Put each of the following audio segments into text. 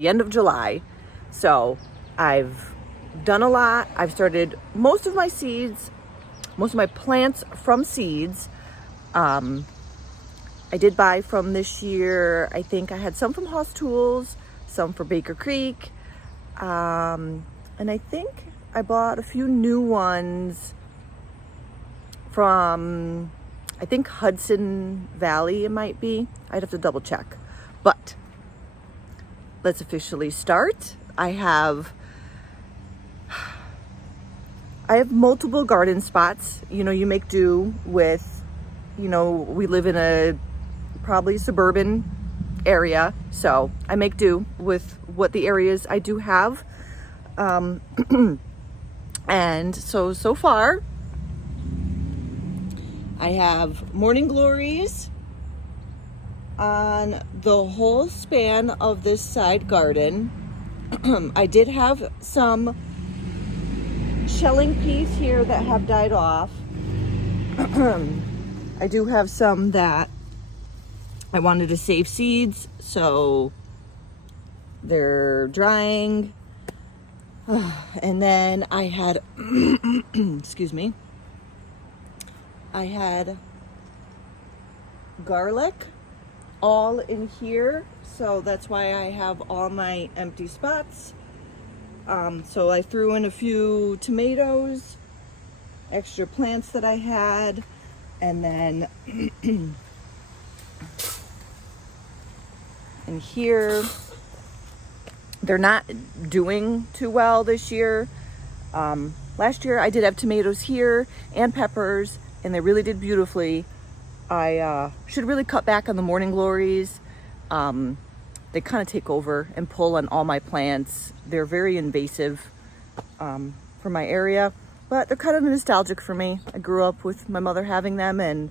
the end of July. So I've done a lot. I've started most of my plants from seeds. I did buy from this year. I think I had some from House Tools, some for Baker Creek. And I think I bought a few new ones from, I think Hudson Valley it might be. I'd have to double check. But let's officially start. I have multiple garden spots. You know, you make do with, you know, we live in a probably suburban area, so I make do with what the areas I do have. And so far I have morning glories on the whole span of this side garden. I did have some shelling peas here that have died off. I do have some that I wanted to save seeds, so they're drying. And then I had, excuse me, I had garlic all in here, so that's why I have all my empty spots. So I threw in a few tomatoes, extra plants that I had, and then in here, they're not doing too well this year. Last year I did have tomatoes here and peppers, and they really did beautifully. I should really cut back on the morning glories. They kind of take over and pull on all my plants. They're very invasive for my area, but they're kind of nostalgic for me. I grew up with my mother having them and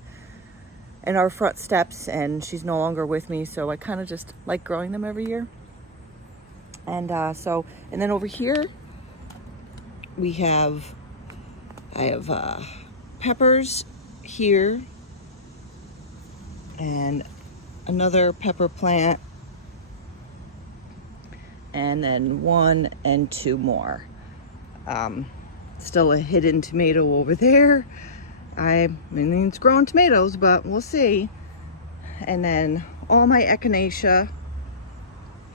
our front steps, and she's no longer with me, so I kind of just like growing them every year. And and then over here I have peppers here and another pepper plant, and then 1 and 2 more. Still a hidden tomato over there. I mean, it's growing tomatoes, but we'll see. And then all my echinacea,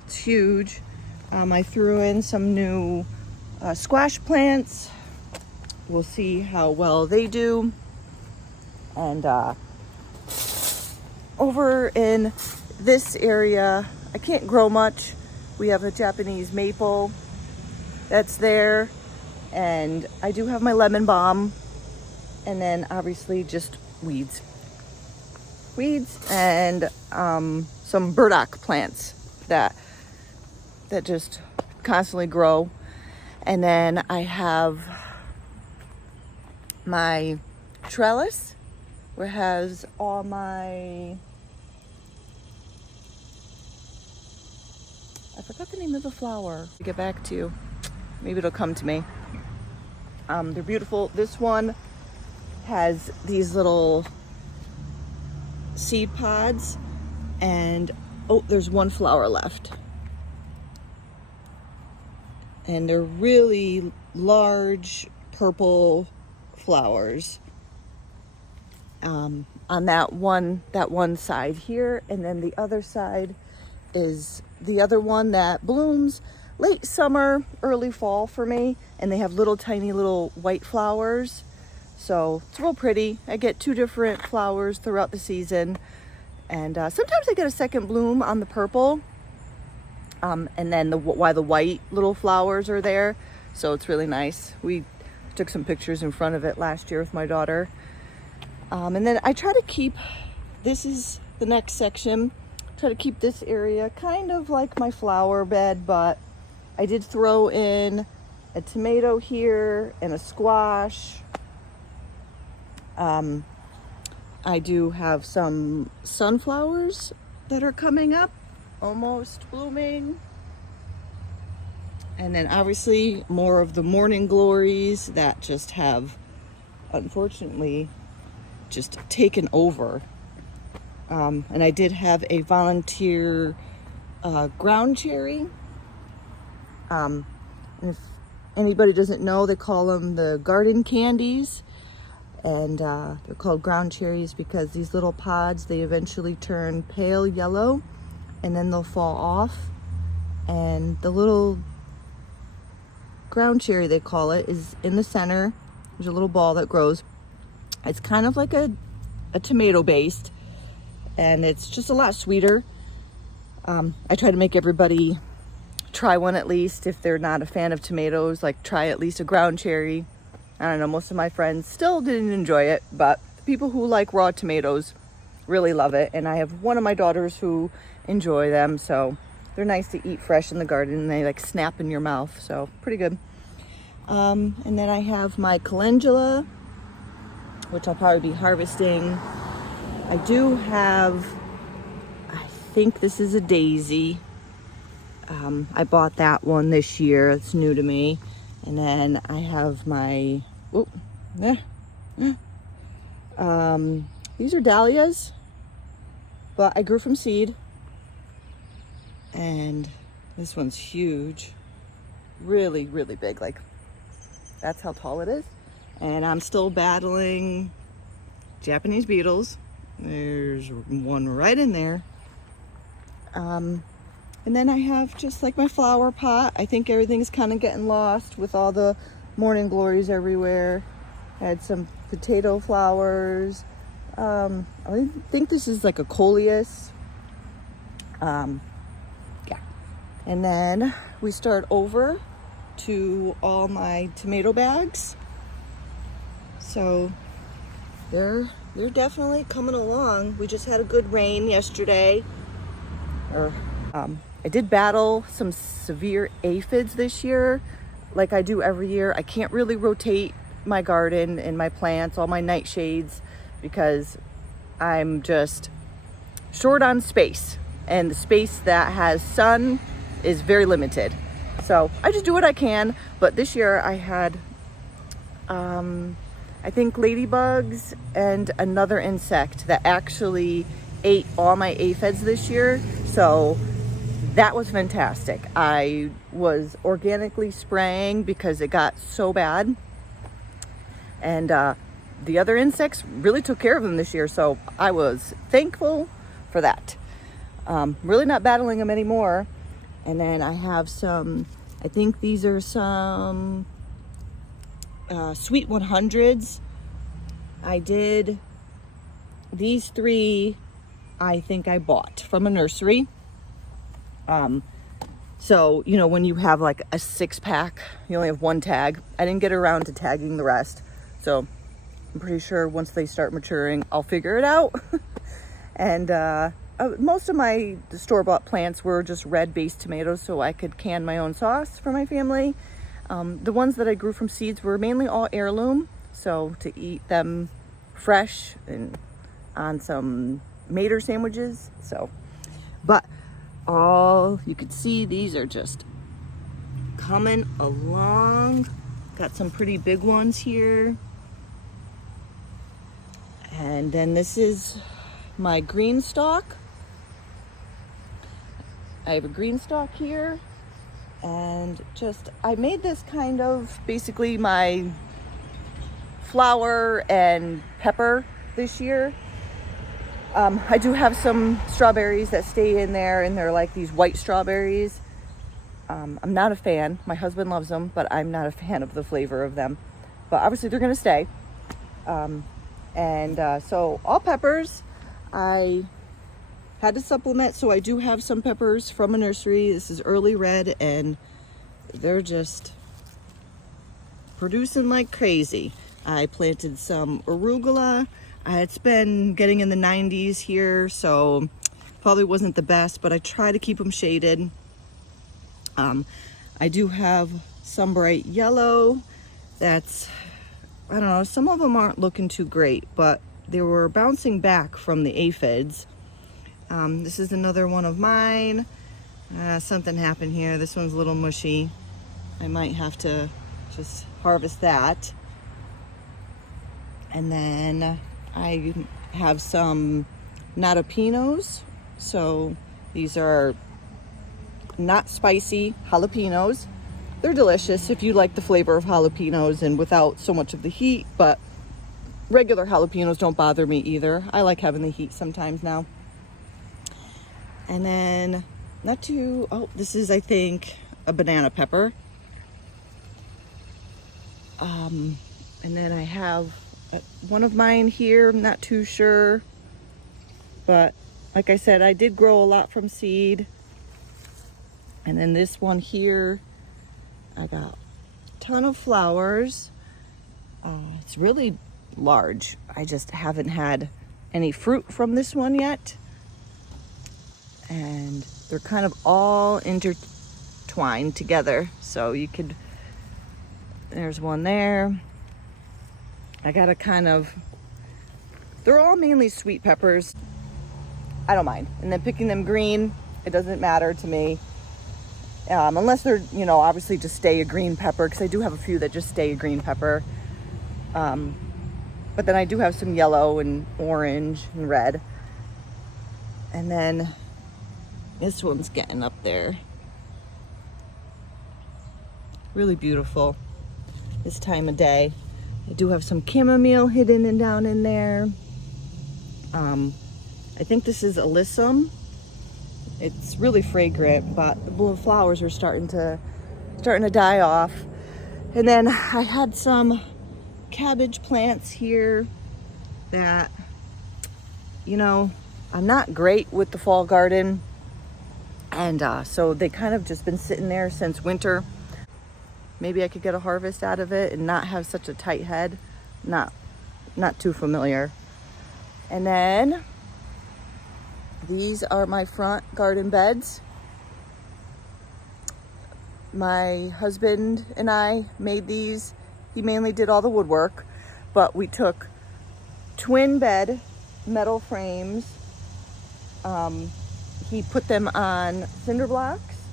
it's huge. I threw in some new squash plants. We'll see how well they do. And over in this area, I can't grow much. We have a Japanese maple that's there, and I do have my lemon balm, and then obviously just weeds and some burdock plants that just constantly grow. And then I have my trellis where it has all my, I forgot the name of the flower. I'll get back to you. Maybe it'll come to me. They're beautiful. This one has these little seed pods, and oh, there's one flower left. And they're really large purple flowers on that one side here, and then the other side is the other one that blooms late summer, early fall for me, and they have little tiny little white flowers, so it's real pretty. I get 2 different flowers throughout the season, and sometimes I get a second bloom on the purple. And then the white little flowers are there, so it's really nice. We took some pictures in front of it last year with my daughter. And then I try to keep, this is the next section, try to keep this area kind of like my flower bed, but I did throw in a tomato here and a squash. I do have some sunflowers that are coming up, almost blooming. And then obviously more of the morning glories that just have unfortunately just taken over. And I did have a volunteer ground cherry And if anybody doesn't know, they call them the garden candies. And they're called ground cherries because these little pods, they eventually turn pale yellow and then they'll fall off. And the little ground cherry, they call it, is in the center. There's a little ball that grows. It's kind of like a tomato based, and it's just a lot sweeter. I try to make everybody try one at least. If they're not a fan of tomatoes, like try at least a ground cherry. I don't know, most of my friends still didn't enjoy it, but the people who like raw tomatoes really love it. And I have one of my daughters who enjoy them, so they're nice to eat fresh in the garden, and they like snap in your mouth, so pretty good. And then I have my calendula, which I'll probably be harvesting. I do have, I think this is a daisy. I bought that one this year. It's new to me. And then I have my, these are dahlias, but I grew from seed. And this one's huge, really, really big. Like, that's how tall it is. And I'm still battling Japanese beetles. There's one right in there. And then I have just like my flower pot. I think everything's kind of getting lost with all the morning glories everywhere. I had some potato flowers. I think this is like a coleus. Yeah. And then we start over to all my tomato bags. So they're definitely coming along. We just had a good rain yesterday. I did battle some severe aphids this year, like I do every year. I can't really rotate my garden and my plants, all my nightshades, because I'm just short on space, and the space that has sun is very limited. So I just do what I can. But this year I had, I think ladybugs and another insect that actually ate all my aphids this year. So that was fantastic. I was organically spraying because it got so bad. And the other insects really took care of them this year. So I was thankful for that. Really not battling them anymore. And then I have some, I think these are some Sweet 100s. I did these 3, I think I bought from a nursery. So, you know, when you have like a 6-pack, you only have 1 tag. I didn't get around to tagging the rest. So I'm pretty sure once they start maturing, I'll figure it out. And most of my store-bought plants were just red-based tomatoes, so I could can my own sauce for my family. The ones that I grew from seeds were mainly all heirloom, so to eat them fresh and on some Mater sandwiches. So, but all you could see, these are just coming along. Got some pretty big ones here. And then this is my green stalk. I have a green stalk here, and just, I made this kind of basically my flower and pepper this year. I do have some strawberries that stay in there, and they're like these white strawberries. I'm not a fan. My husband loves them, but I'm not a fan of the flavor of them. But obviously they're gonna stay. So all peppers, I had to supplement, so I do have some peppers from a nursery. This is early red, and they're just producing like crazy. I planted some arugula. It's been getting in the 90s here, so probably wasn't the best, but I try to keep them shaded. I do have some bright yellow. That's, I don't know, some of them aren't looking too great, but they were bouncing back from the aphids. This is another one of mine. Something happened here. This one's a little mushy. I might have to just harvest that. And then I have some natapinos. So these are not spicy jalapenos. they're delicious if you like the flavor of jalapenos and without so much of the heat, but regular jalapenos don't bother me either. I like having the heat sometimes now. And then this is, I think, a banana pepper. And then I have one of mine here. I'm not too sure, but like I said, I did grow a lot from seed. And then this one here, I got a ton of flowers. It's really large. I just haven't had any fruit from this one yet. And they're kind of all intertwined together. So there's one there. I gotta they're all mainly sweet peppers. I don't mind. And then picking them green, it doesn't matter to me. Unless they're, obviously just stay a green pepper, because I do have a few that just stay a green pepper. But then I do have some yellow and orange and red. And then this one's getting up there. Really beautiful this time of day. I do have some chamomile hidden and down in there. I think this is alyssum. It's really fragrant, but the blue flowers are starting to die off. And then I had some cabbage plants here that, I'm not great with the fall garden. And so they kind of just been sitting there since winter. Maybe I could get a harvest out of it and not have such a tight head. Not too familiar. And then these are my front garden beds. My husband and I made these. He mainly did all the woodwork, but we took twin bed metal frames. He put them on cinder blocks,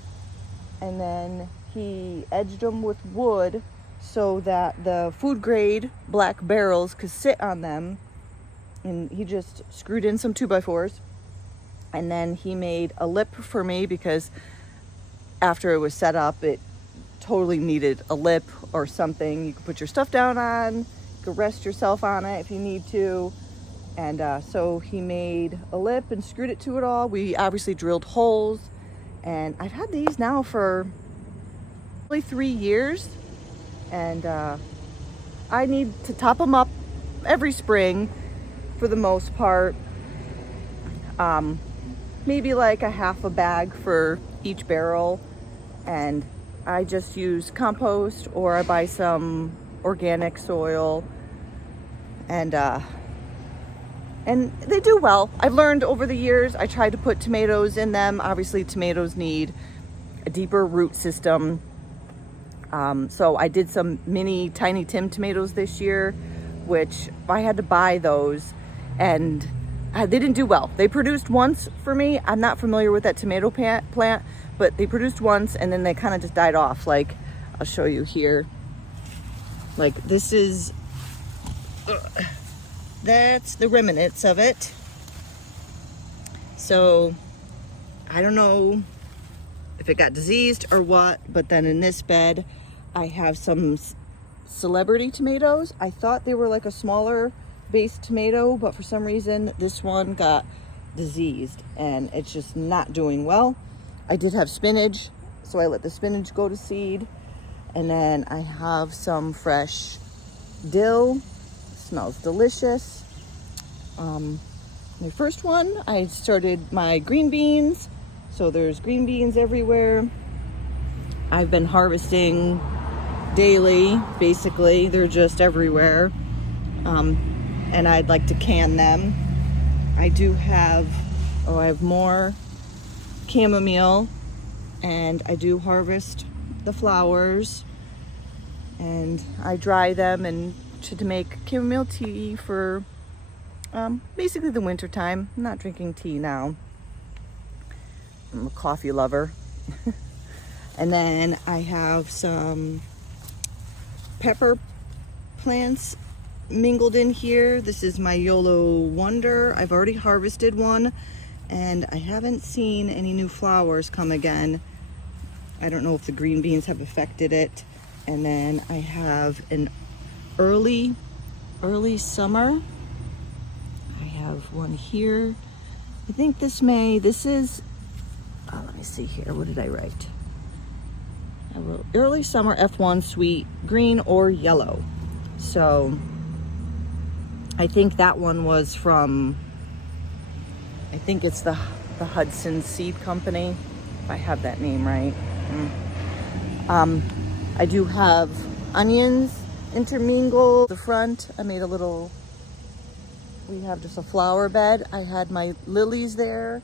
and then he edged them with wood so that the food grade black barrels could sit on them. And he just screwed in some 2x4s. And then he made a lip for me, because after it was set up, it totally needed a lip or something you could put your stuff down on. You could rest yourself on it if you need to. And so he made a lip and screwed it to it all. We obviously drilled holes. And I've had these now for probably 3 years. And I need to top them up every spring for the most part. Maybe like a half a bag for each barrel, and I just use compost, or I buy some organic soil, and they do well. I've learned over the years. I tried to put tomatoes in them. Obviously tomatoes need a deeper root system, so I did some mini Tiny Tim tomatoes this year, which I had to buy those, and they didn't do well. They produced once for me. I'm not familiar with that tomato plant, but they produced once and then they kind of just died off. Like, I'll show you here. Like, this is, that's the remnants of it. So, I don't know if it got diseased or what, but then in this bed, I have some celebrity tomatoes. I thought they were like a smaller base tomato, but for some reason this one got diseased and it's just not doing well. I did have spinach, so I let the spinach go to seed. And then I have some fresh dill. Smells delicious. My first one, I started my green beans, so there's green beans everywhere. I've been harvesting daily, basically. They're just everywhere. And I'd like to can them. I have more chamomile, and I do harvest the flowers, and I dry them and to make chamomile tea for basically the winter time. I'm not drinking tea now. I'm a coffee lover. And then I have some pepper plants mingled in here. This is my YOLO Wonder. I've already harvested one and I haven't seen any new flowers come again. I don't know if the green beans have affected it. And then I have an early summer. I have one here. I think this is, let me see here. What did I write? I wrote early summer F1 sweet green or yellow. So I think that one was from, I think it's the Hudson Seed Company, if I have that name right. I do have onions intermingled the front. I made we have just a flower bed. I had my lilies there.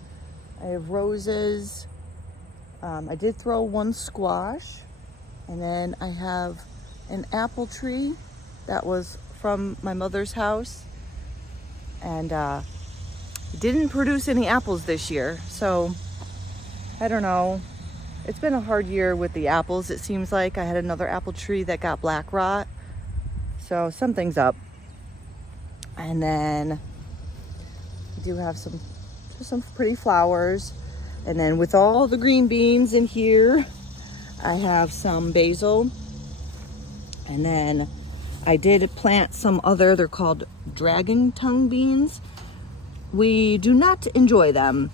I have roses. I did throw one squash, and then I have an apple tree that was from my mother's house, and didn't produce any apples this year. So I don't know. It's been a hard year with the apples. It seems like I had another apple tree that got black rot. So something's up. And then I do have some pretty flowers. And then with all the green beans in here, I have some basil. And then I did plant some other, they're called dragon tongue beans. We do not enjoy them.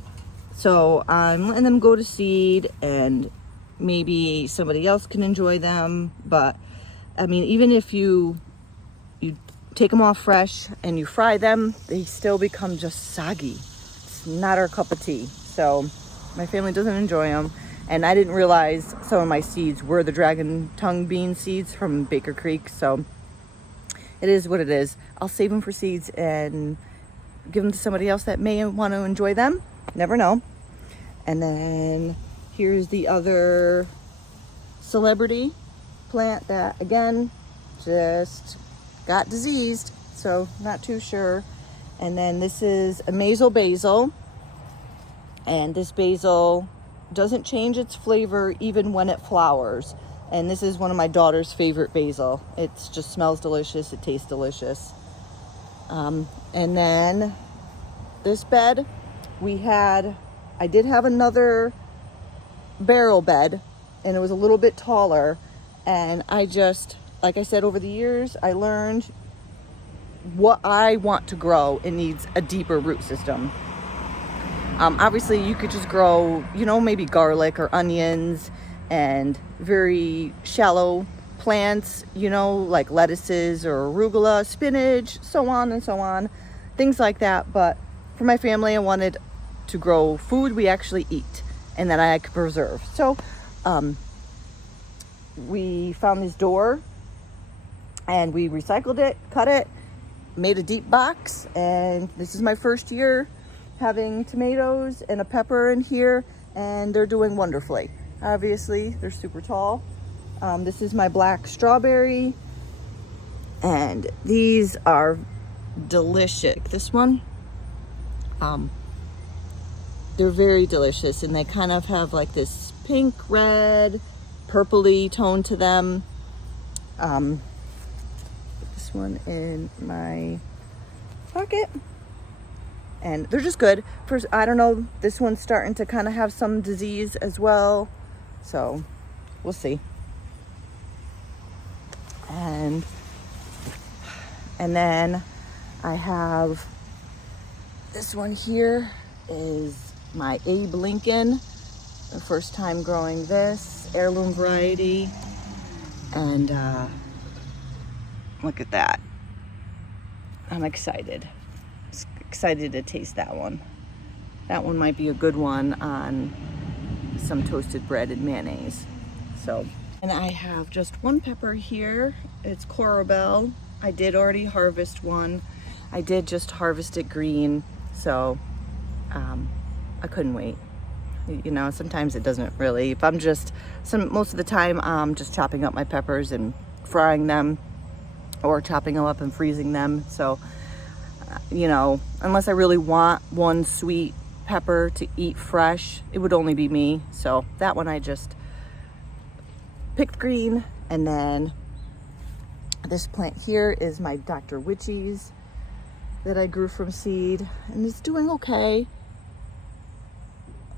So I'm letting them go to seed, and maybe somebody else can enjoy them. But I mean, even if you take them off fresh and you fry them, they still become just soggy. It's not our cup of tea. So my family doesn't enjoy them. And I didn't realize some of my seeds were the dragon tongue bean seeds from Baker Creek. So it is what it is. I'll save them for seeds and give them to somebody else that may want to enjoy them. Never know. And then here's the other celebrity plant that, again, just got diseased, so not too sure. And then this is a basil, and this basil doesn't change its flavor even when it flowers. And this is one of my daughter's favorite basil. It just smells delicious. It tastes delicious. And then this bed, I did have another barrel bed, and it was a little bit taller. And I just, like I said, over the years, I learned what I want to grow. It needs a deeper root system. Obviously, you could just grow, maybe garlic or onions and very shallow plants, like lettuces or arugula, spinach, so on and so on, things like that. But for my family, I wanted to grow food we actually eat and that I could preserve. So we found this door, and we recycled it, cut it, made a deep box, and this is my first year having tomatoes and a pepper in here, and they're doing wonderfully. Obviously, they're super tall. This is my black strawberry, and these are delicious. This one, they're very delicious, and they kind of have like this pink, red, purpley tone to them. Put this one in my pocket, and they're just good. First, I don't know, this one's starting to kind of have some disease as well, so we'll see. And then I have this one here is my Abe Lincoln. The first time growing this heirloom variety, and look at that. I'm excited to taste that one. That one might be a good one on some toasted bread and mayonnaise. So, and I have just one pepper here. It's Corabelle. I did already harvest one. I did just harvest it green, so I couldn't wait. Sometimes it doesn't really. If I'm most of the time I'm just chopping up my peppers and frying them, or chopping them up and freezing them. So, unless I really want one sweet pepper to eat fresh, it would only be me. So that one I just picked green. And then this plant here is my Dr. Witchy's that I grew from seed, and it's doing okay.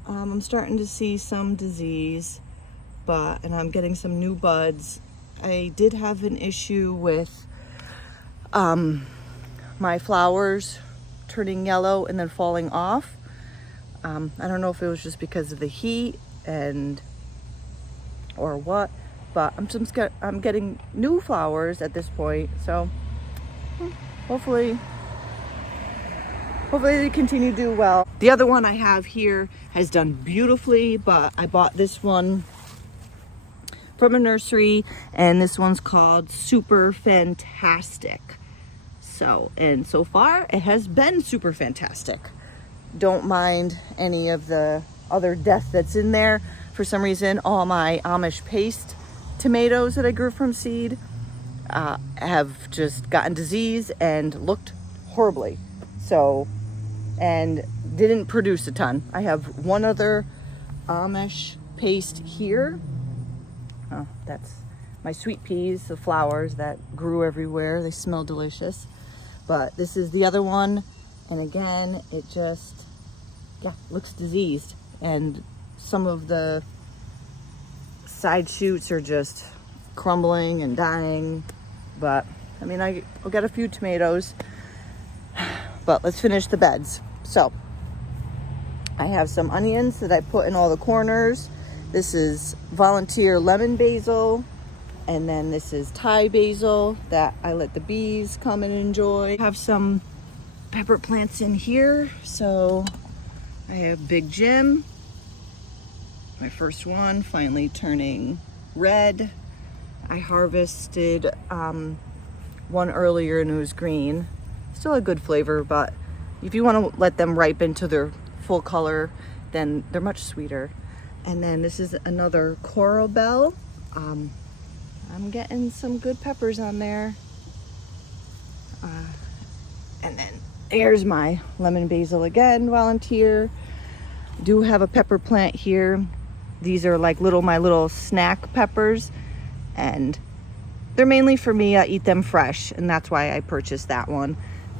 I'm starting to see some disease. and I'm getting some new buds. I did have an issue with my flowers turning yellow and then falling off. I don't know if it was just because of the heat or what, but I'm getting new flowers at this point, so hopefully they continue to do well. The other one I have here has done beautifully, but I bought this one from a nursery, and this one's called Super Fantastic. And so far it has been super fantastic. Don't mind any of the other death that's in there. For some reason, all my Amish paste tomatoes that I grew from seed have just gotten disease and looked horribly. And didn't produce a ton. I have one other Amish paste here. Oh, that's my sweet peas, the flowers that grew everywhere. They smell delicious. But this is the other one. And again, it just, looks diseased. And some of the side shoots are just crumbling and dying. But, I mean, I'll get a few tomatoes. But let's finish the beds. So, I have some onions that I put in all the corners. This is volunteer lemon basil. And then this is Thai basil that I let the bees come and enjoy. I have some pepper plants in here. So I have Big Jim, my first one, finally turning red. I harvested one earlier and it was green. Still a good flavor, but if you want to let them ripen to their full color, then they're much sweeter. And then this is another coral bell. I'm getting some good peppers on there. And then here's my lemon basil again, volunteer. Do have a pepper plant here. These are like my little snack peppers, and they're mainly for me. I eat them fresh, and that's why I purchased that one.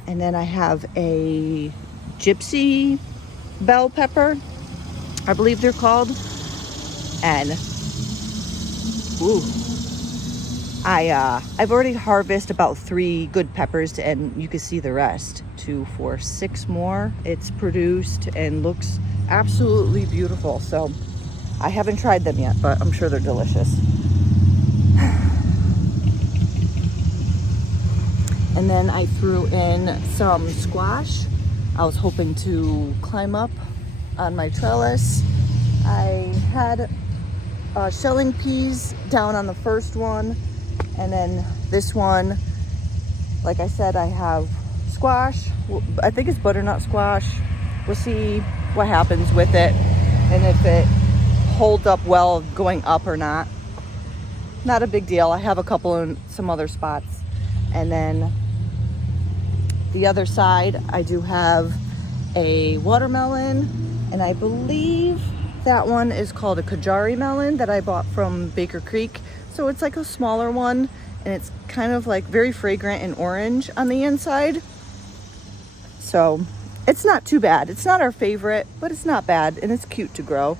And then I have a gypsy bell pepper, I believe they're called. And ooh, I've already harvested about 3 good peppers, and you can see the rest. 2, 4, 6 more. It's produced and looks absolutely beautiful. So I haven't tried them yet, but I'm sure they're delicious. And then I threw in some squash. I was hoping to climb up on my trellis. I had shelling peas down on the first one. And then this one, like I said, I have squash. I think it's butternut squash. We'll see what happens with it and if it holds up well going up or not. Not a big deal. I have a couple in some other spots. And then the other side, I do have a watermelon, and I believe that one is called a Kajari melon that I bought from Baker Creek. So it's like a smaller one, and it's kind of like very fragrant and orange on the inside. So it's not too bad. It's not our favorite, but it's not bad, and it's cute to grow.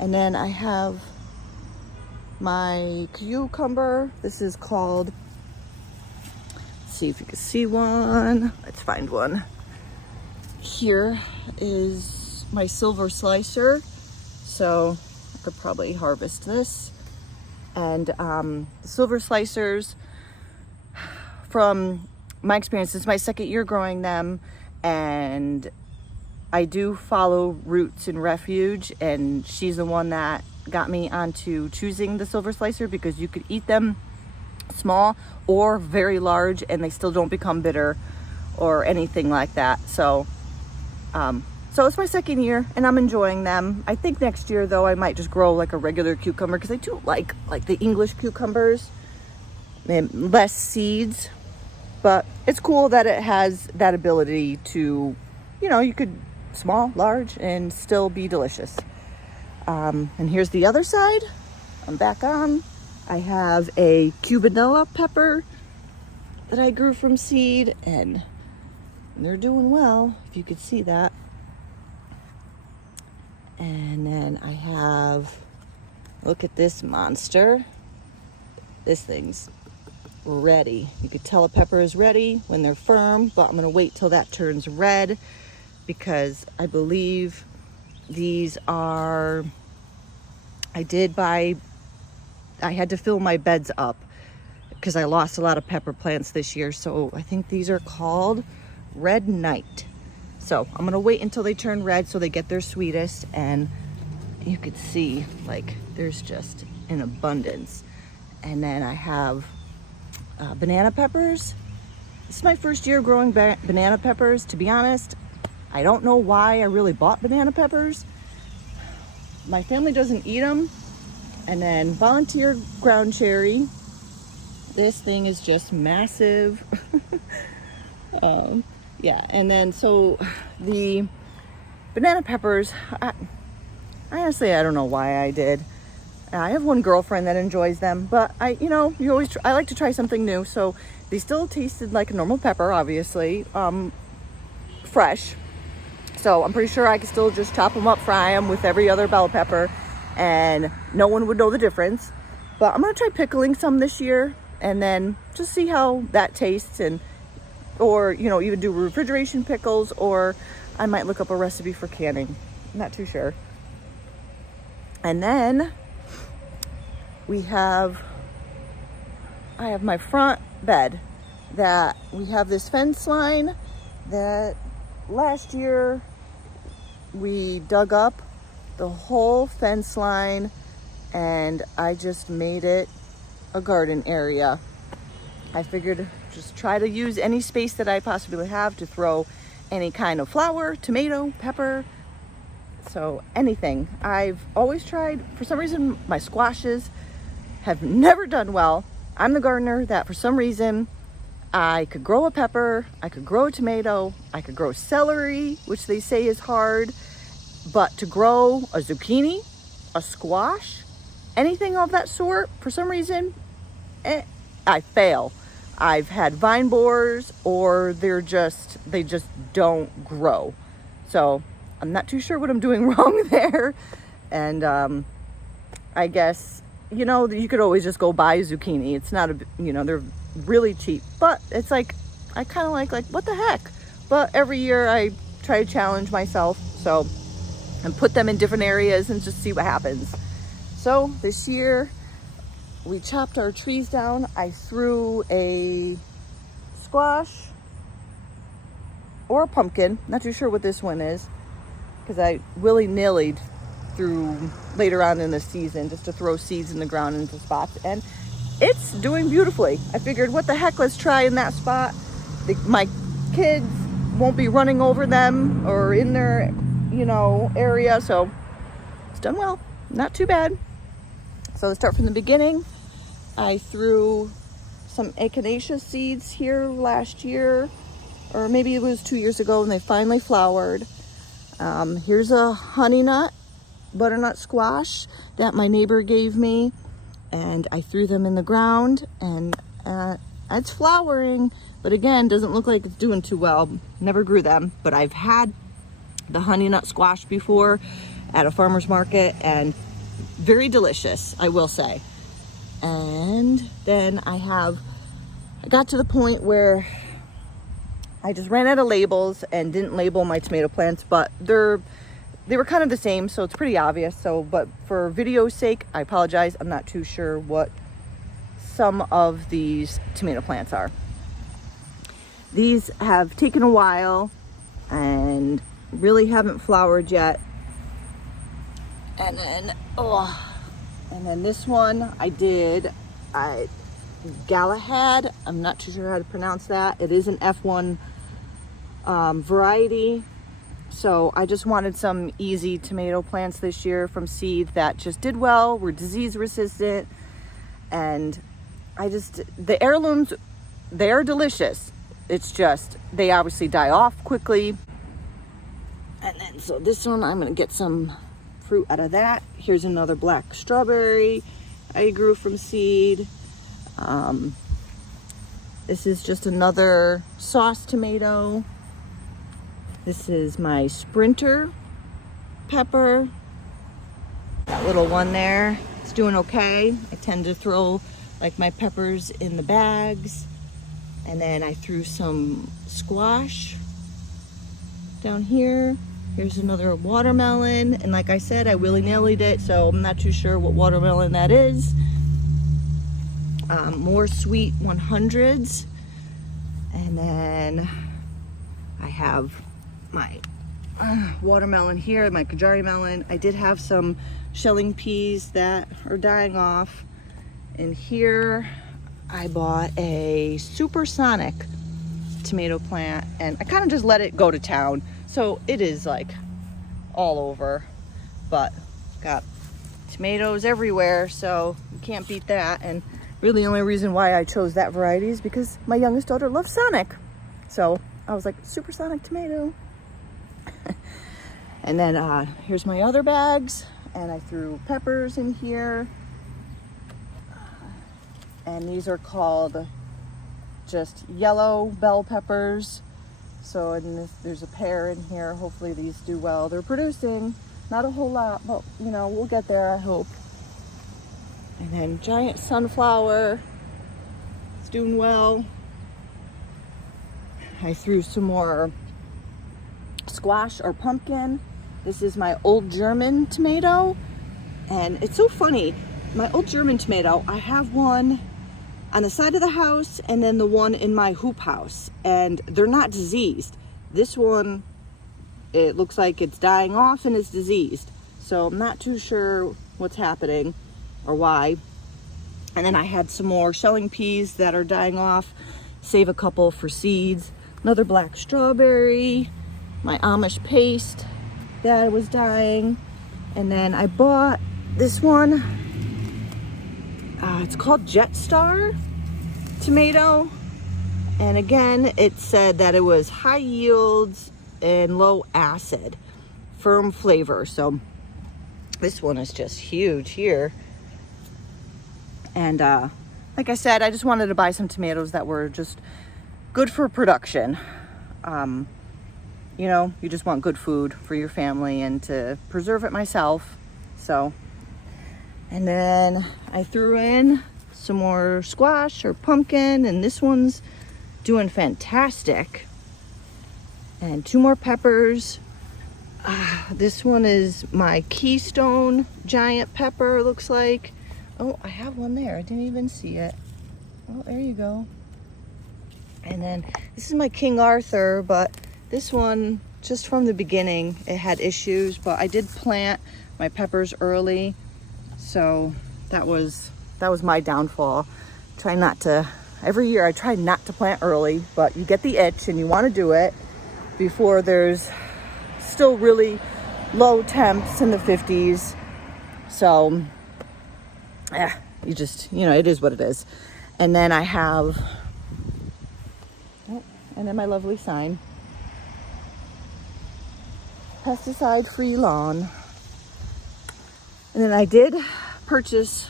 And then I have my cucumber. This is called, let's see if you can see one. Let's find one. Here is my silver slicer. So I could probably harvest this. And the silver slicers, from my experience, it's my second year growing them, and I do follow Roots and Refuge, and she's the one that got me onto choosing the silver slicer because you could eat them small or very large and they still don't become bitter or anything like that. So it's my second year and I'm enjoying them. I think next year though I might just grow like a regular cucumber because I do like the English cucumbers and less seeds, but it's cool that it has that ability to, you could small, large, and still be delicious. And here's the other side. I'm back on. I have a Cubanella pepper that I grew from seed, and they're doing well, if you could see that. And then I have Look at this monster. This thing's ready. You could tell a pepper is ready when they're firm, but I'm gonna wait till that turns red because I believe these are, I had to fill my beds up because I lost a lot of pepper plants this year. So I think these are called Red Knight. So I'm gonna wait until they turn red so they get their sweetest, and you could see like there's just an abundance. And then I have banana peppers. This is my first year growing banana peppers. To be honest, I don't know why I really bought banana peppers. My family doesn't eat them. And then volunteer ground cherry. This thing is just massive. Yeah, and then so the banana peppers, honestly, I don't know why I did. I have one girlfriend that enjoys them, but I like to try something new. So they still tasted like a normal pepper, obviously, fresh. So I'm pretty sure I could still just chop them up, fry them with every other bell pepper, and no one would know the difference. But I'm gonna try pickling some this year, and then just see how that tastes, or even do refrigeration pickles, or I might look up a recipe for canning. I'm not too sure. And then I have my front bed that we have this fence line that last year we dug up the whole fence line, and I just made it a garden area. I figured just try to use any space that I possibly have to throw any kind of flower, tomato, pepper, so anything. I've always tried, for some reason, my squashes have never done well. I'm the gardener that for some reason I could grow a pepper, I could grow a tomato, I could grow celery, which they say is hard, but to grow a zucchini, a squash, anything of that sort, for some reason, I fail. I've had vine borers, or they just don't grow. So I'm not too sure what I'm doing wrong there. And I guess, you could always just go buy a zucchini. It's not they're really cheap, but it's like, I kind of like, what the heck? But every year I try to challenge myself, and put them in different areas and just see what happens. So this year we chopped our trees down. I threw a squash or a pumpkin, not too sure what this one is, because I willy-nilly threw later on in the season just to throw seeds in the ground into spots, and it's doing beautifully. I figured, what the heck, let's try in that spot. My kids won't be running over them or in their area, so it's done well, not too bad. So let's start from the beginning. I threw some echinacea seeds here last year, or maybe it was 2 years ago, and they finally flowered. Here's a honey nut, butternut squash that my neighbor gave me, and I threw them in the ground, and it's flowering, but again, doesn't look like it's doing too well. Never grew them, but I've had the honey nut squash before at a farmer's market, and very delicious, I will say. And then I got to the point where I just ran out of labels and didn't label my tomato plants, but they were kind of the same, so it's pretty obvious. But for video's sake, I apologize. I'm not too sure what some of these tomato plants are. These have taken a while and really haven't flowered yet. And then this one Galahad. I'm not too sure how to pronounce that. It is an F1 variety. So I just wanted some easy tomato plants this year from seed that just did well, were disease resistant. And the heirlooms, they're delicious. It's just, they obviously die off quickly. And then, so this one, I'm gonna get some fruit out of that. Here's another black strawberry I grew from seed. This is just another sauce tomato. This is my sprinter pepper, that little one there. It's doing okay. I tend to throw like my peppers in the bags, and then I threw some squash down here. Here's another watermelon, and like I said, I willy-nilly'd it, so I'm not too sure what watermelon that is. More sweet 100s, and then I have my watermelon here, my Kajari melon. I did have some shelling peas that are dying off, and here I bought a supersonic tomato plant, and I kind of just let it go to town, so it is like all over, but got tomatoes everywhere, so you can't beat that. And really the only reason why I chose that variety is because my youngest daughter loves Sonic, so I was like, supersonic tomato. And then here's my other bags, and I threw peppers in here, and these are called just yellow bell peppers. So there's a pair in here. Hopefully these do well. They're producing not a whole lot, but you know, we'll get there, I hope. And then giant sunflower, it's doing well. I threw some more squash or pumpkin. This is my old German tomato, and it's so funny. My old German tomato, I have one on the side of the house and then the one in my hoop house, and they're not diseased. This one, it looks like it's dying off and it's diseased, so I'm not too sure what's happening or why. And then I had some more shelling peas that are dying off, save a couple for seeds. Another black strawberry, my Amish paste that was dying. And then I bought this one, it's called Jetstar tomato, and again it said that it was high yields and low acid, firm flavor. So this one is just huge here. And like I said, I just wanted to buy some tomatoes that were just good for production. You know, you just want good food for your family and to preserve it myself. So, and then I threw in some more squash or pumpkin, and this one's doing fantastic. And 2 more peppers. This one is my Keystone giant pepper, looks like. Oh, I have one there. I didn't even see it. Oh, there you go. And then this is my King Arthur, but this one, just from the beginning, it had issues, but I did plant my peppers early, so that was my downfall. Try not to, every year I try not to plant early, but you get the itch and you want to do it before there's still really low temps in the 50s. So yeah, you just, you know, it is what it is. And then I have, and then my lovely sign, pesticide-free lawn. And then I did purchase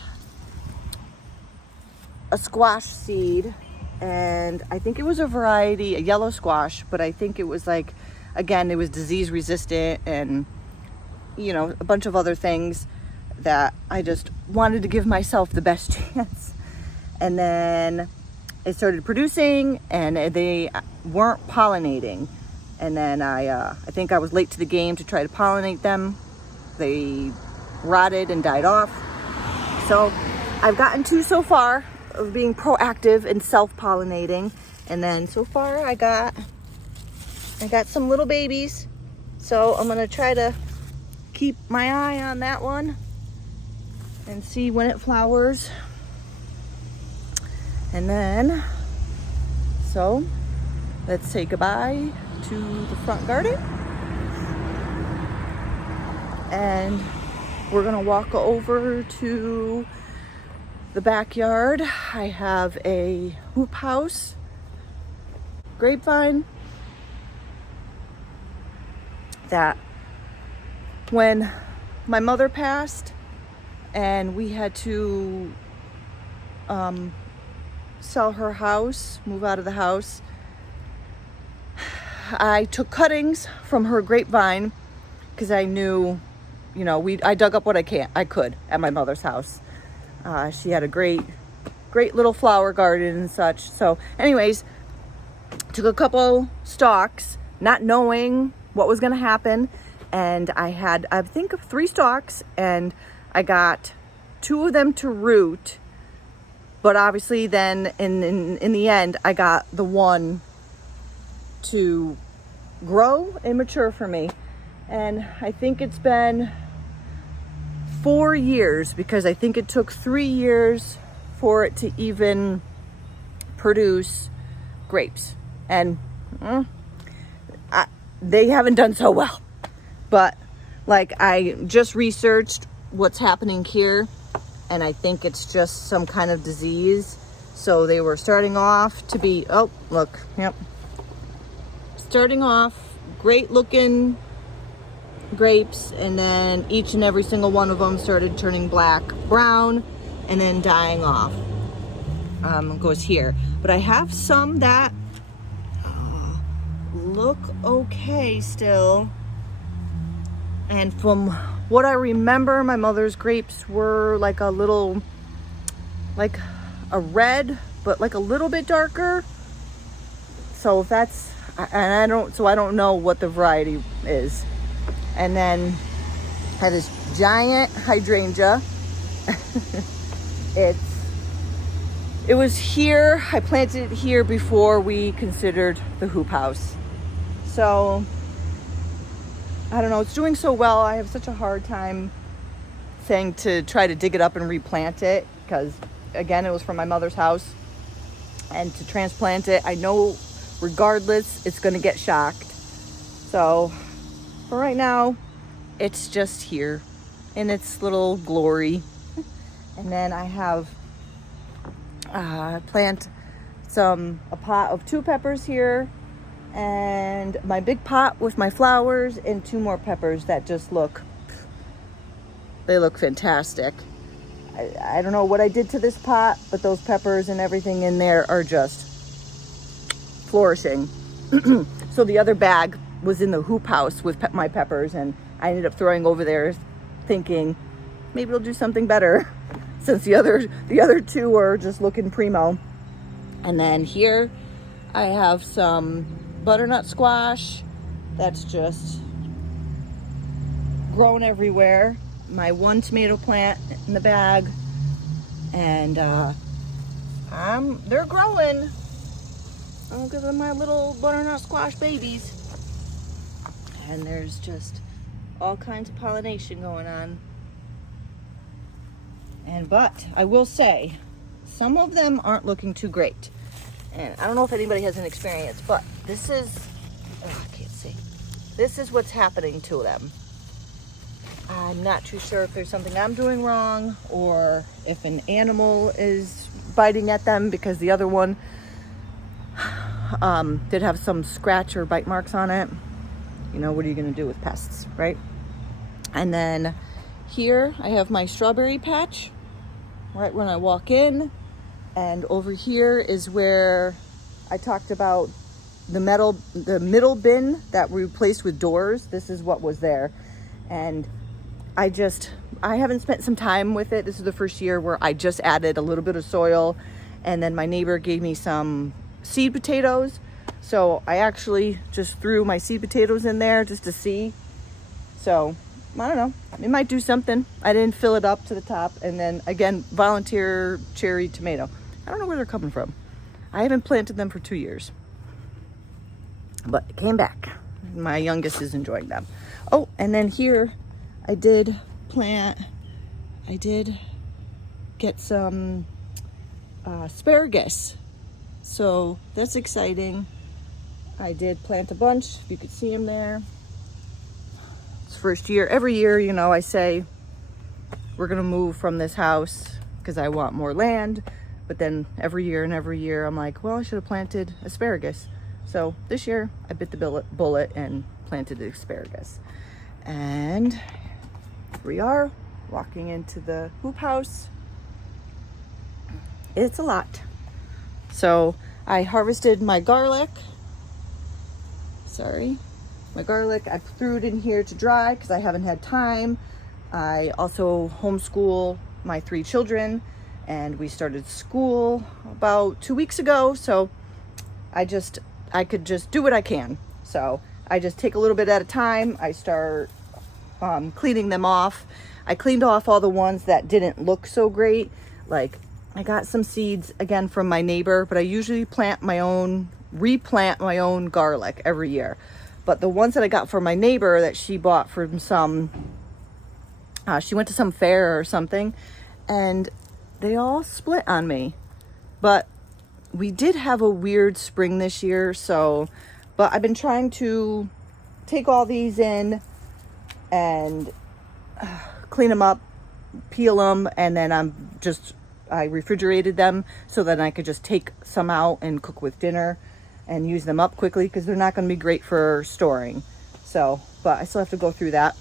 a squash seed, and I think it was a variety, a yellow squash, but I think it was like, again, it was disease resistant and, you know, a bunch of other things that I just wanted to give myself the best chance. And then it started producing, and they weren't pollinating. And then I think I was late to the game to try to pollinate them. They rotted and died off. So I've gotten 2 so far of being proactive and self-pollinating. And then so far I got some little babies. So I'm gonna try to keep my eye on that one and see when it flowers. And then, so let's say goodbye to the front garden. And we're gonna walk over to the backyard. I have a hoop house, grapevine, that when my mother passed and we had to sell her house, move out of the house, I took cuttings from her grapevine because I knew, you know, I dug up what I could at my mother's house. She had a great little flower garden and such. So anyways, took a couple stalks, not knowing what was going to happen. And I had, I think, 3 stalks, and I got 2 of them to root. But obviously then in the end, I got the one to grow and mature for me. And I think it's been 4 years, because I think it took 3 years for it to even produce grapes. And they haven't done so well. But like, I just researched what's happening here, and I think it's just some kind of disease. So they were starting off to be, oh, look, yep. Starting off great looking grapes, and then each and every single one of them started turning black, brown, and then dying off. Goes here. But I have some that look okay still. And from what I remember, my mother's grapes were like a little, like a red, but like a little bit darker. So if that's, and I don't know what the variety is. And then I have this giant hydrangea. It was here, I planted it here before we considered the hoop house. So I don't know, it's doing so well. I have such a hard time saying to try to dig it up and replant it, because again, it was from my mother's house, and to transplant it, I know regardless it's going to get shocked. So for right now, it's just here in its little glory. And then I have plant a pot of 2 peppers here, and my big pot with my flowers, and 2 more peppers that just look fantastic. I don't know what I did to this pot, but those peppers and everything in there are just flourishing. So the other bag was in the hoop house with my peppers, and I ended up throwing over there thinking maybe it'll do something better, since the other 2 are just looking primo. And then here I have some butternut squash that's just grown everywhere. My 1 tomato plant in the bag, and they're growing. Oh, look at my little butternut squash babies. And there's just all kinds of pollination going on. But I will say, some of them aren't looking too great. And I don't know if anybody has an experience, but this is, I can't see. This is what's happening to them. I'm not too sure if there's something I'm doing wrong, or if an animal is biting at them, because the other one did have some scratch or bite marks on it. You know, what are you going to do with pests, right? And then here I have my strawberry patch right when I walk in. And over here is where I talked about the middle bin that we replaced with doors. This is what was there. And I haven't spent some time with it. This is the first year where I just added a little bit of soil, and then my neighbor gave me some seed potatoes. So I actually just threw my seed potatoes in there just to see. So I don't know, it might do something. I didn't fill it up to the top. And then again, volunteer cherry tomato. I don't know where they're coming from. I haven't planted them for 2 years, but it came back. My youngest is enjoying them. Oh, and then here I did get some asparagus. So that's exciting. I did plant a bunch, if you could see them there. It's first year. Every year, you know, I say we're gonna move from this house because I want more land. But then every year I'm like, well, I should have planted asparagus. So this year I bit the bullet and planted asparagus. And here we are walking into the hoop house. It's a lot. So I harvested my garlic. My garlic. I threw it in here to dry because I haven't had time. I also homeschool my 3 children. and we started school about 2 weeks ago. So I could just do what I can. So I just take a little bit at a time. I start cleaning them off. I cleaned off all the ones that didn't look so great. Like, I got some seeds again from my neighbor, but I usually replant my own garlic every year. But the ones that I got from my neighbor that she bought from she went to some fair or something, and they all split on me. But we did have a weird spring this year, but I've been trying to take all these in and clean them up, peel them, and then I refrigerated them so that I could just take some out and cook with dinner and use them up quickly, because they're not going to be great for storing. So, but I still have to go through that.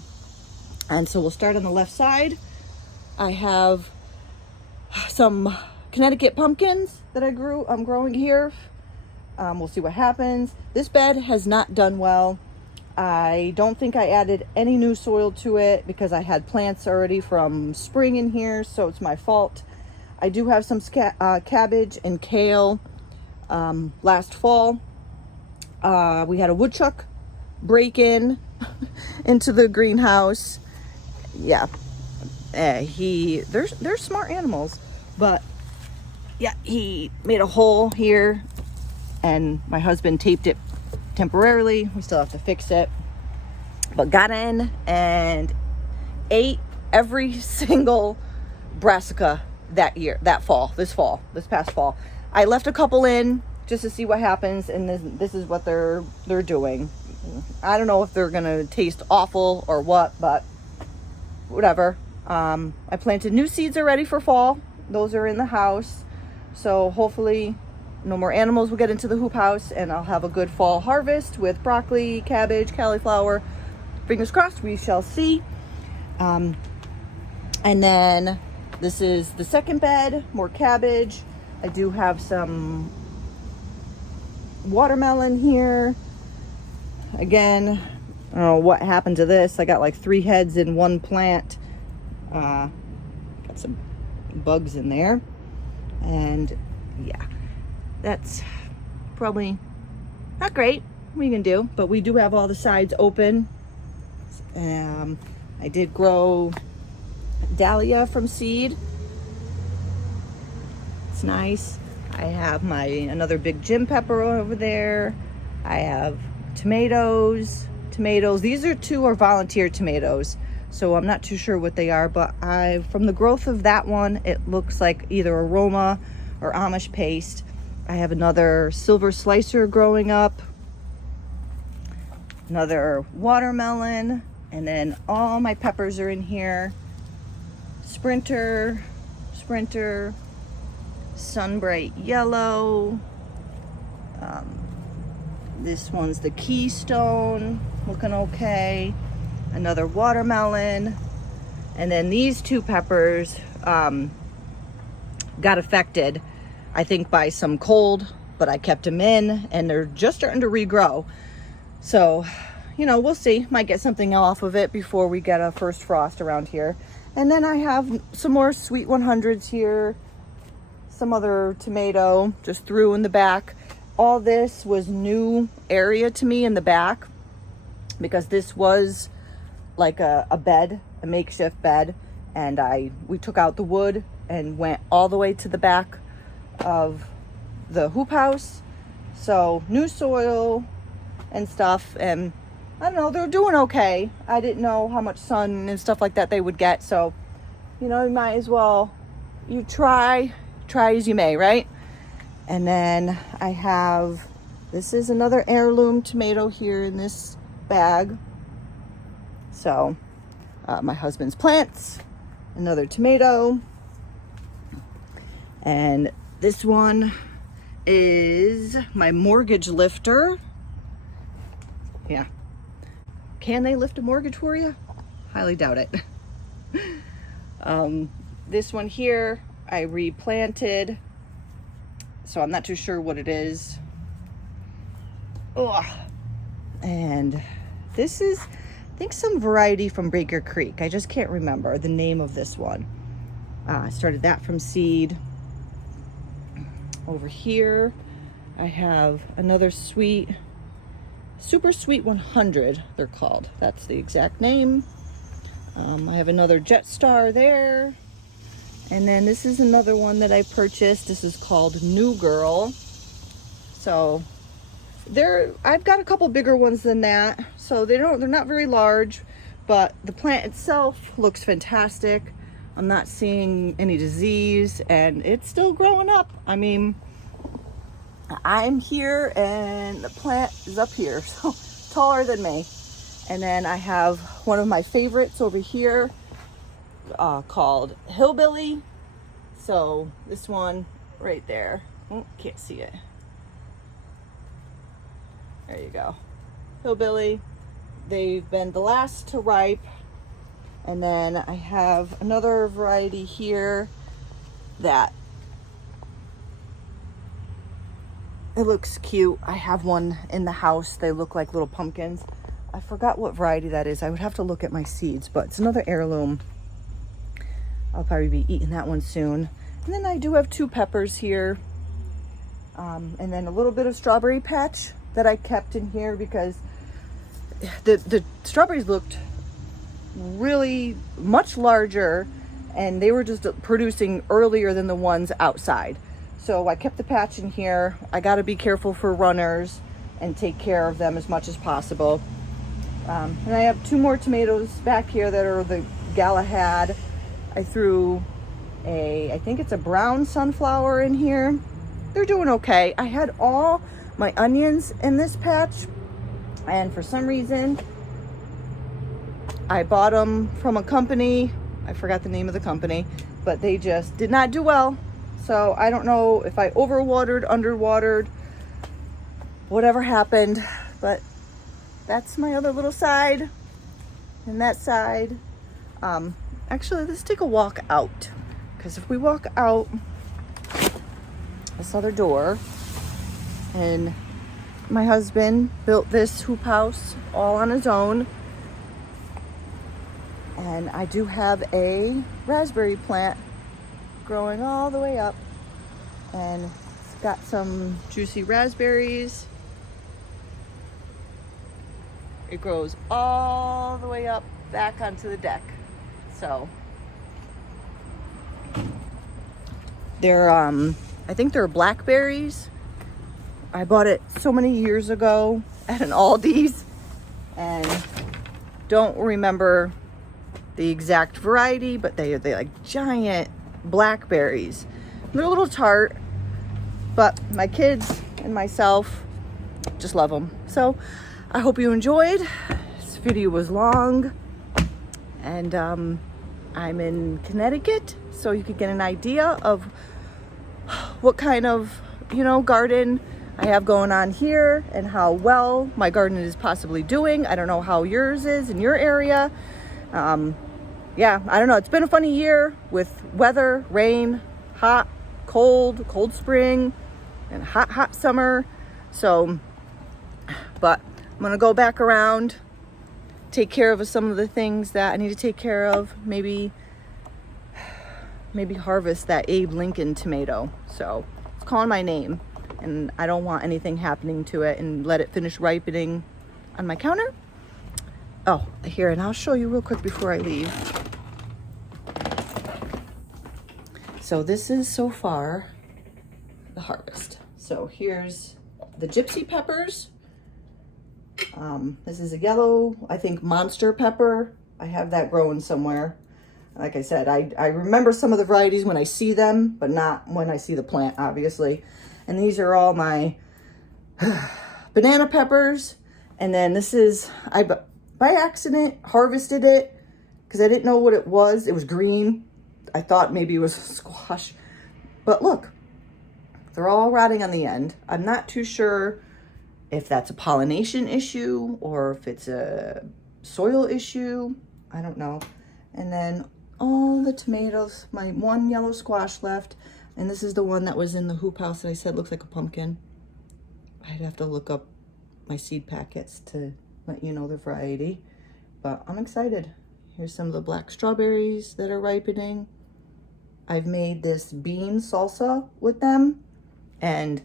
And so we'll start on the left side. I have some Connecticut pumpkins that I'm growing here. We'll see what happens. This bed has not done well. I don't think I added any new soil to it because I had plants already from spring in here, so it's my fault. I do have some cabbage and kale. Last fall, we had a woodchuck break in into the greenhouse. Yeah, they're smart animals, but yeah, he made a hole here, and my husband taped it temporarily. We still have to fix it, but got in and ate every single brassica this past fall. I left a couple in just to see what happens, and this is what they're doing. I don't know if they're gonna taste awful or what, but whatever. I planted new seeds already for fall. Those are in the house, so hopefully no more animals will get into the hoop house, and I'll have a good fall harvest with broccoli, cabbage, cauliflower. Fingers crossed, we shall see. And then this is the second bed, more cabbage. I do have some watermelon here. Again, I don't know what happened to this. I got like 3 heads in one plant. Got some bugs in there. And yeah, that's probably not great. What are you gonna do? But we do have all the sides open. I did grow dahlia from seed. It's nice. I have another big gym pepper over there. I have tomatoes. These are volunteer tomatoes, so I'm not too sure what they are, but from the growth of that one, it looks like either aroma or Amish paste. I have another silver slicer growing up, another watermelon, and then all my peppers are in here. Sprinter, Sunbright Yellow. This one's the Keystone, looking okay. Another watermelon. And then these 2 peppers got affected, I think, by some cold, but I kept them in, and they're just starting to regrow. So, we'll see. Might get something off of it before we get a first frost around here. And then I have some more Sweet 100s here. Some other tomato just threw in the back. All this was new area to me in the back, because this was like a bed, a makeshift bed, and we took out the wood and went all the way to the back of the hoop house. So new soil and stuff, and I don't know, they're doing okay. I didn't know how much sun and stuff like that they would get, so you might as well, you try as you may, right? And then this is another heirloom tomato here in this bag. So my husband's plants, another tomato, and this one is my mortgage lifter. Yeah, can they lift a mortgage for you? Highly doubt it. This one here I replanted, so I'm not too sure what it is. Ugh. And this is, I think, some variety from Baker Creek. I just can't remember the name of this one. I started that from seed. Over here, I have another sweet, Super Sweet 100, they're called. That's the exact name. I have another Jet Star there. And then this is another one that I purchased. This is called New Girl. So I've got a couple bigger ones than that. So they're not very large, but the plant itself looks fantastic. I'm not seeing any disease, and it's still growing up. I mean, I'm here and the plant is up here, so taller than me. And then I have one of my favorites over here called Hillbilly. So this one right there, oh, can't see it. There you go. Hillbilly. They've been the last to ripe. And then I have another variety here that it looks cute. I have one in the house. They look like little pumpkins. I forgot what variety that is. I would have to look at my seeds, but it's another heirloom. I'll probably be eating that one soon. And then I do have 2 peppers here. And then a little bit of strawberry patch that I kept in here because the strawberries looked really much larger and they were just producing earlier than the ones outside. So I kept the patch in here. I got to be careful for runners and take care of them as much as possible. And I have 2 more tomatoes back here that are the Galahad. I threw I think it's a brown sunflower in here. They're doing okay. I had all my onions in this patch, and for some reason I bought them from a company. I forgot the name of the company, but they just did not do well. So I don't know if I overwatered, underwatered, whatever happened, but that's my other little side. And that side, actually, let's take a walk out, because if we walk out this other door, and my husband built this hoop house all on his own, and I do have a raspberry plant growing all the way up, and it's got some juicy raspberries. It grows all the way up back onto the deck. So they're I think they're blackberries. I bought it so many years ago at an Aldi's and don't remember the exact variety, but they're like giant blackberries. They're a little tart, but my kids and myself just love them. So I hope you enjoyed. This video was long, and I'm in Connecticut, so you could get an idea of what kind of, garden I have going on here and how well my garden is possibly doing. I don't know how yours is in your area. Yeah, I don't know. It's been a funny year with weather, rain, hot, cold spring, and hot summer. So, but I'm going to go back around, take care of some of the things that I need to take care of. Maybe harvest that Abe Lincoln tomato. So it's calling my name, and I don't want anything happening to it, and let it finish ripening on my counter. Oh, here, and I'll show you real quick before I leave. So this is so far the harvest. So here's the gypsy peppers. This is a yellow, I think, monster pepper. I have that growing somewhere. Like I said, I remember some of the varieties when I see them, but not when I see the plant, obviously. And these are all my banana peppers. And then this is, I by accident harvested it because I didn't know what it was. It was green. I thought maybe it was squash. But look, they're all rotting on the end. I'm not too sure if that's a pollination issue or if it's a soil issue. I don't know. And then all the tomatoes, my one yellow squash left. And this is the one that was in the hoop house that I said looks like a pumpkin. I'd have to look up my seed packets to let you know the variety. But I'm excited. Here's some of the black strawberries that are ripening. I've made this bean salsa with them and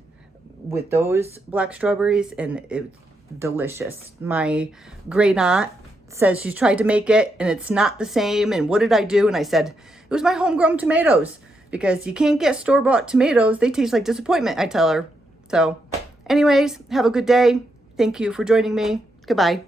with those black strawberries, and it's delicious. My great aunt says she's tried to make it and it's not the same, and what did I do? And I said, it was my homegrown tomatoes, because you can't get store-bought tomatoes. They taste like disappointment, I tell her. So anyways, have a good day. Thank you for joining me. Goodbye.